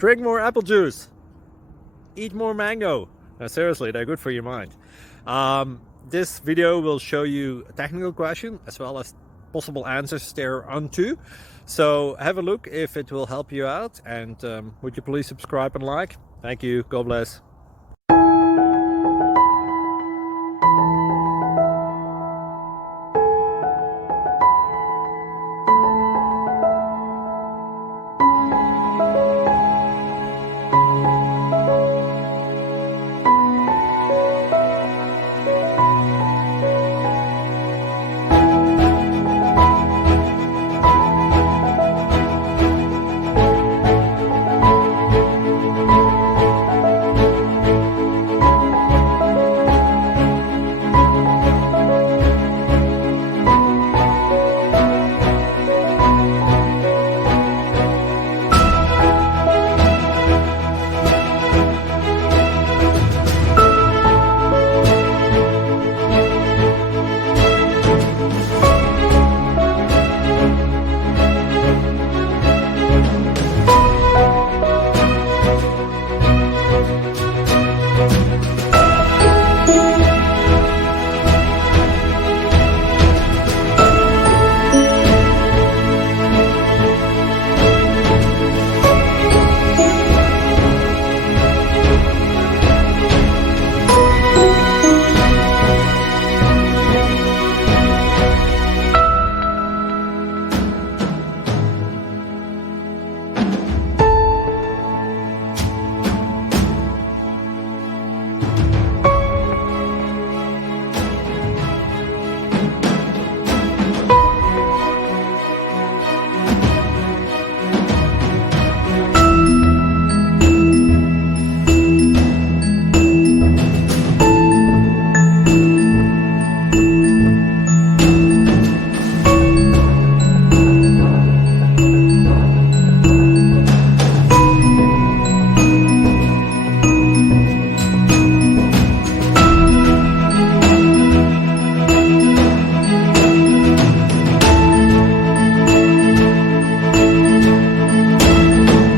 Drink more apple juice. Eat more mango. No, seriously, they're good for your mind. This video will show you a technical question as well as possible answers thereunto. So have a look if it will help you out, and would you please subscribe and like? Thank you. God bless.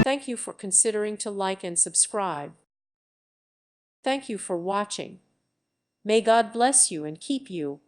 Thank you for considering to like and subscribe. Thank you for watching. May God bless you and keep you.